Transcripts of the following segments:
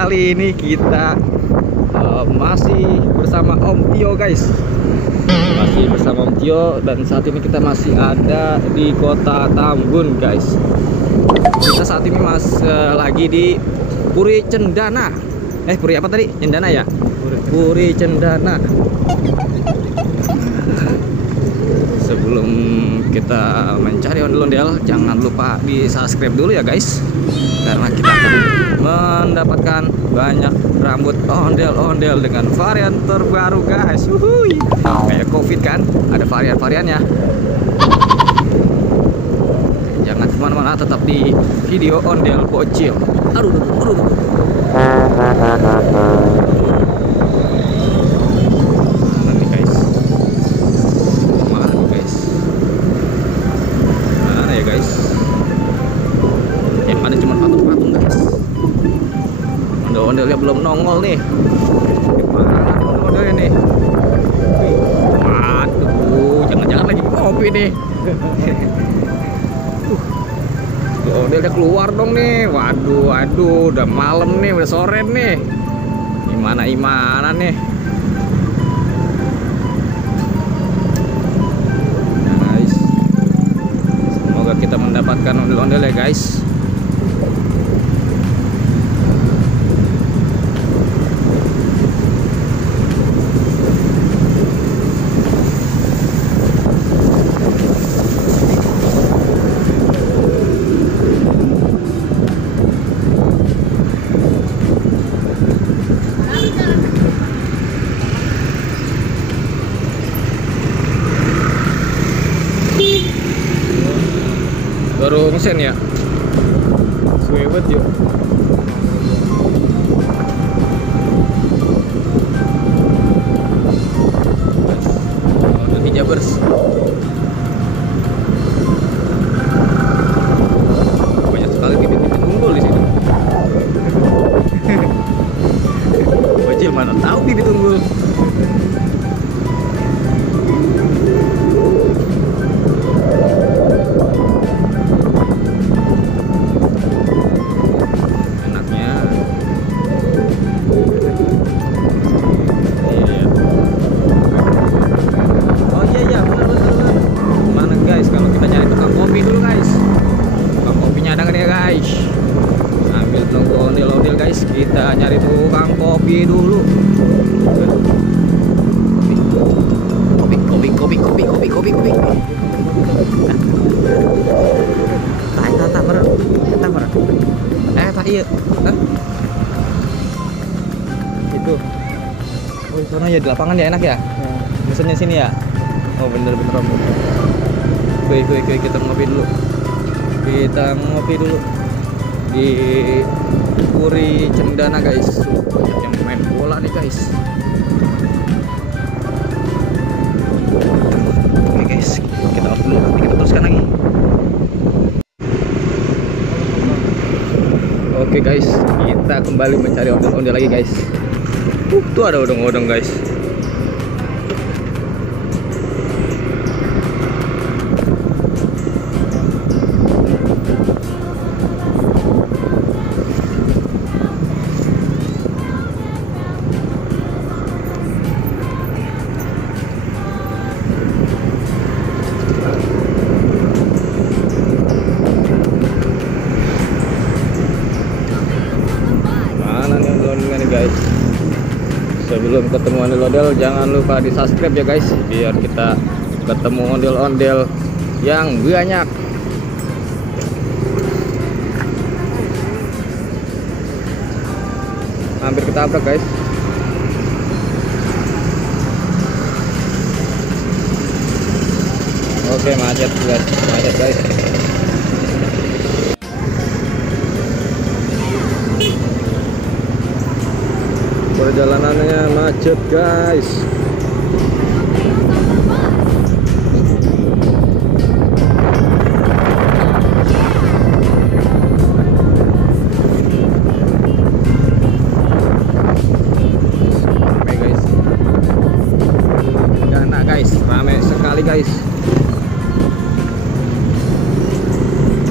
kali ini kita masih bersama Om Tio guys. Masih bersama Om Tio dan saat ini kita masih ada di Kota Tambun guys. Kita saat ini lagi di Puri Cendana. Puri apa tadi? Cendana ya? Puri Cendana. Sebelum kita mencari ondel-ondel, jangan lupa di subscribe dulu ya guys, karena kita akan mendapatkan banyak rambut ondel-ondel dengan varian terbaru guys. Kayak COVID kan, ada varian-variannya. Jangan kemana-mana, tetap di video ondel bocil. Aduh. Ondel-ondelnya belum nongol nih. Gimana ondel-ondelnya nih? Waduh, jangan-jangan lagi ngopi nih. Ondelnya keluar dong nih. Waduh, udah malam nih, udah sore nih. Gimana nih? Nah, guys, semoga kita mendapatkan ondel-ondel ya guys. Baru ngesen ya, suwewet yuk. Nanti Jabers. Banyak sekali bibit-bibit unggul di sini. Bocil mana tahu bibit unggul. Kita nyari tukang kopi dulu. Kopi. Iya. Itu. Oh, sana ya di lapangan ya enak ya? Mesennya sini ya? Oh, bener Om. Oke, kita ngopi dulu. Di Puri Cendana guys, banyak yang main bola nih guys. Oke guys, kita off dulu, nanti kita teruskan lagi. Oke guys, kita kembali mencari ondel-ondel lagi guys. Tuh ada odong-odong guys. Guys, sebelum ketemu ondel-ondel jangan lupa di subscribe ya guys, biar kita ketemu ondel-ondel yang banyak. Hampir ketabrak guys. Oke, macet guys. Perjalanannya macet guys. Rame sekali guys.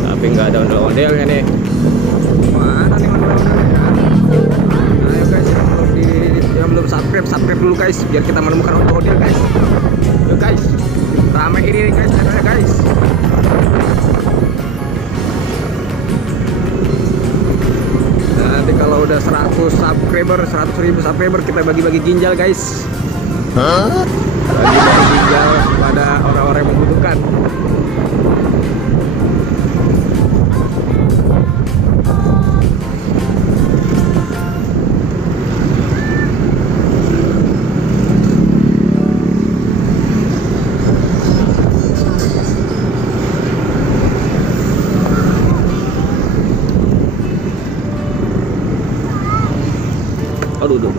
Tapi nggak ada ondel-ondelnya nih. Mana nih ondel-ondelnya? belum subscribe, subscribe dulu guys, biar kita menemukan ondel-ondel guys. Yuk guys, ramai ini nih guys, channelnya guys. Nanti kalau udah 100 subscriber, 100.000 subscriber, kita bagi-bagi ginjal guys. Bagi-bagi ginjal pada orang-orang yang membutuhkan. Aduh.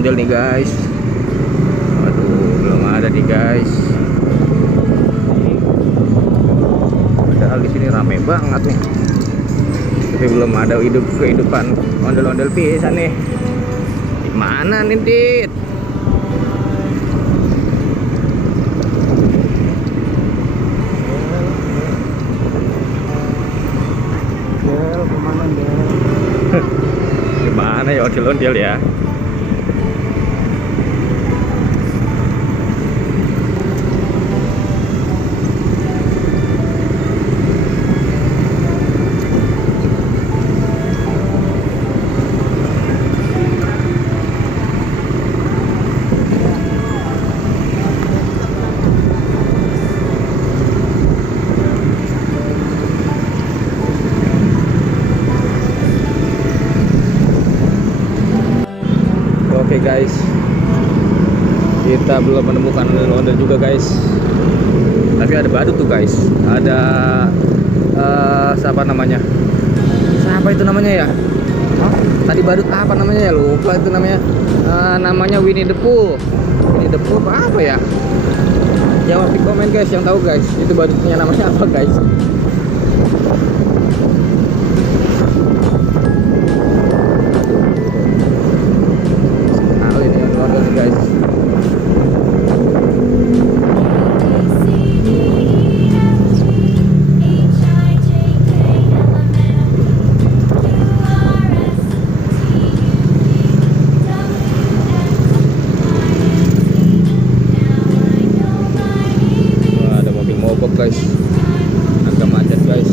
Ondel nih guys. Waduh, belum ada nih guys. Padahal di sini rame banget nih. Tapi belum ada kehidupan ondel-ondel pisan nih. Di mana nih, Dit? Del, kemana Del? Gimana ya ondel-ondel ya? Oke guys, kita belum menemukan ondel-ondel juga guys. Tapi ada badut tuh guys. Ada siapa namanya? Siapa itu namanya ya? Tadi badut apa namanya ya? Lupa itu namanya. Namanya Winnie the Pooh. Winnie the Pooh apa ya? Jawab di komen guys yang tahu guys. Itu badutnya namanya apa guys? Guys, wah, ada mobil mogok guys, agak macet guys.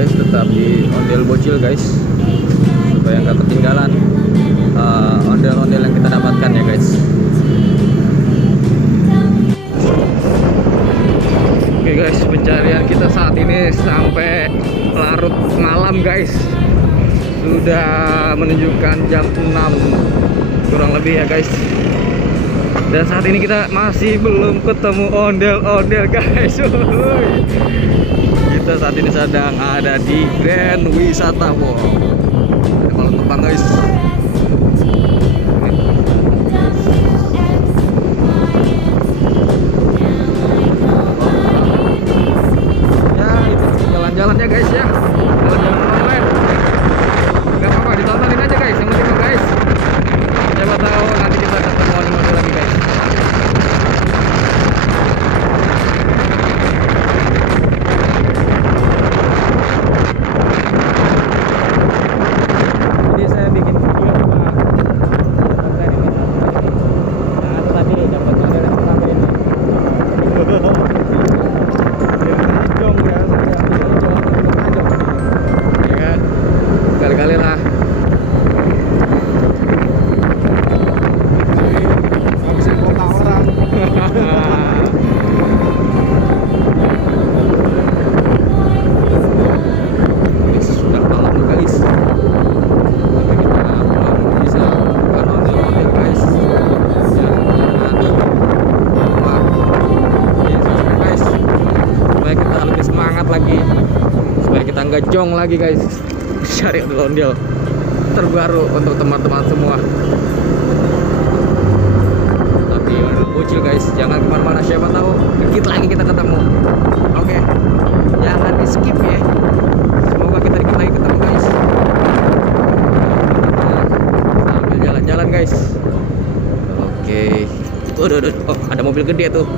Tetap di ondel bocil guys, supaya nggak ketinggalan ondel-ondel yang kita dapatkan ya guys. Oke guys, pencarian kita saat ini sampai larut malam guys. Sudah menunjukkan jam 6 kurang lebih ya guys. Dan saat ini kita masih belum ketemu ondel-ondel guys. Kita saat ini sedang ada di Grand Wisata World. Ada malam terbang guys. Ya itu jalan jong lagi guys. Cari ondel-ondel terbaru untuk teman-teman semua. Tapi bocil guys, jangan kemana-mana, siapa tahu dikit lagi kita ketemu. Oke, jangan di skip ya. Semoga kita dikit lagi ketemu guys. Sambil jalan-jalan guys. Oke. Oh, ada mobil gede tuh.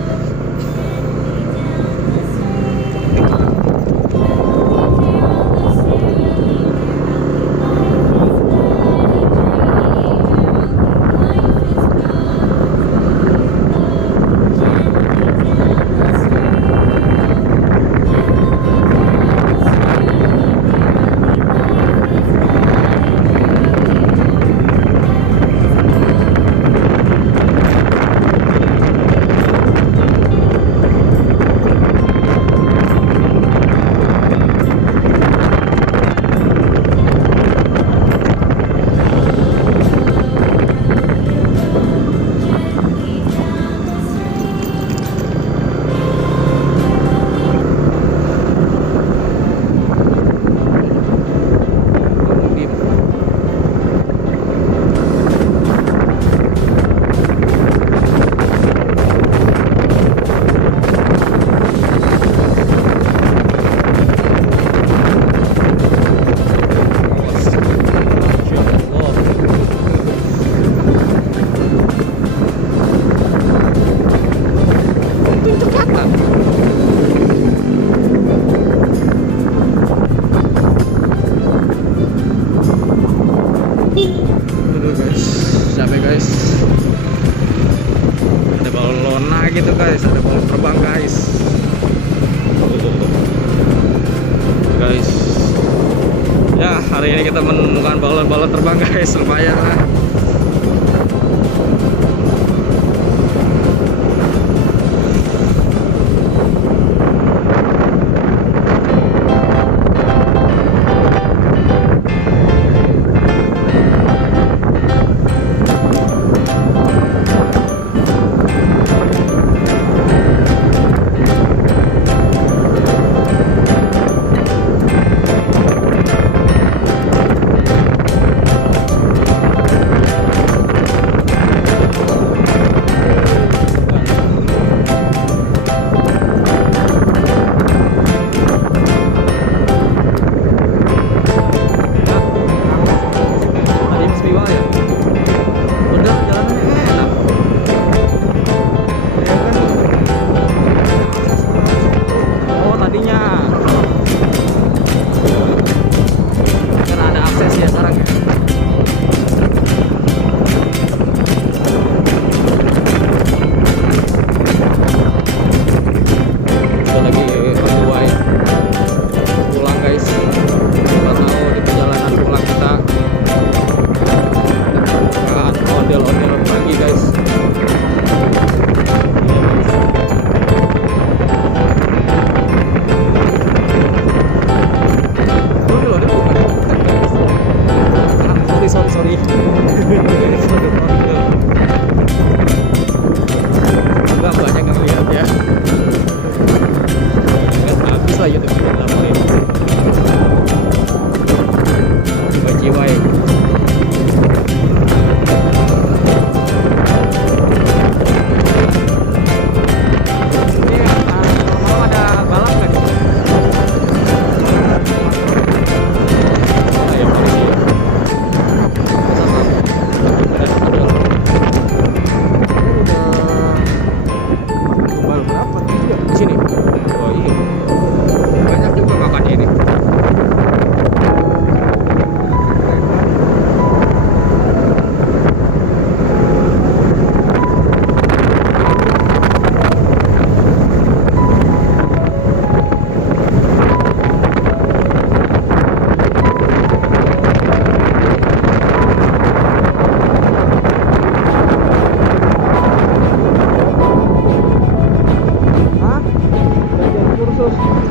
Gitu guys, ada balon terbang guys. Guys, ya hari ini kita menemukan balon-balon terbang guys, lumayan lah.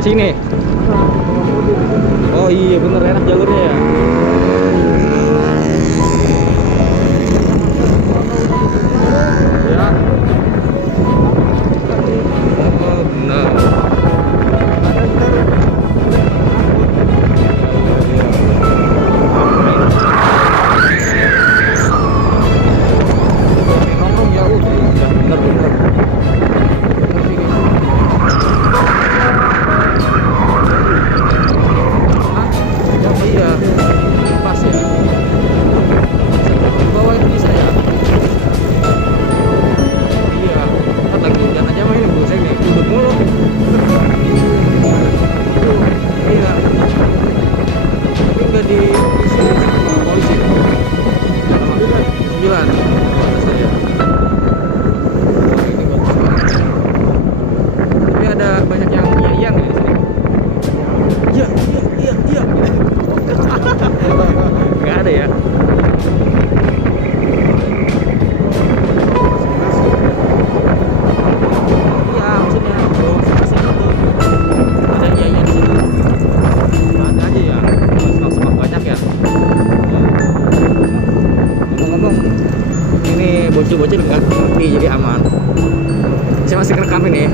Sini. Oh iya bener, enak jalurnya ya. Ya. Oh benar. bocil nggak ngerti, jadi aman. Saya masih ngerekam ini.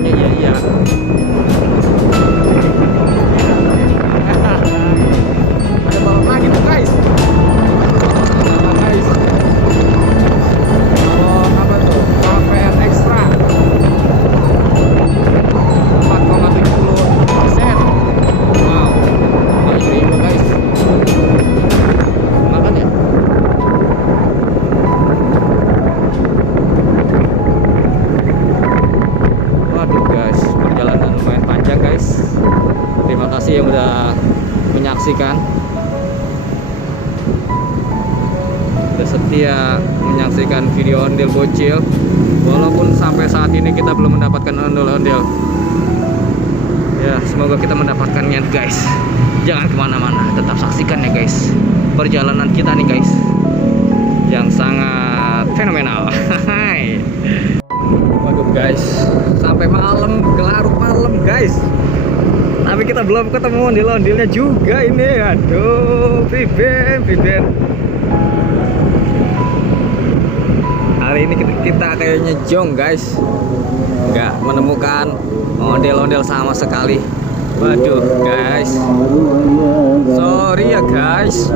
Iya iya. Ada balon lagi tuh guys. Guys. Balon apa tuh? KPR Extra. 4,70%. Wow. Ribu guys. Makan ya. Waduh guys, perjalanan lumayan panjang guys. Terima kasih yang udah menyaksikan, udah setia menyaksikan video ondel bocil. Walaupun sampai saat ini kita belum mendapatkan ondel-ondel, ya semoga kita mendapatkannya guys. Jangan kemana-mana, tetap saksikan ya guys perjalanan kita nih guys, yang sangat fenomenal. Waduh guys, sampai malam, larut malam guys, tapi kita belum ketemu ondel-ondelnya juga ini. Aduh, Piben. Hari ini kita kayaknya jong guys, nggak menemukan ondel-ondel sama sekali. Waduh guys, sorry ya guys.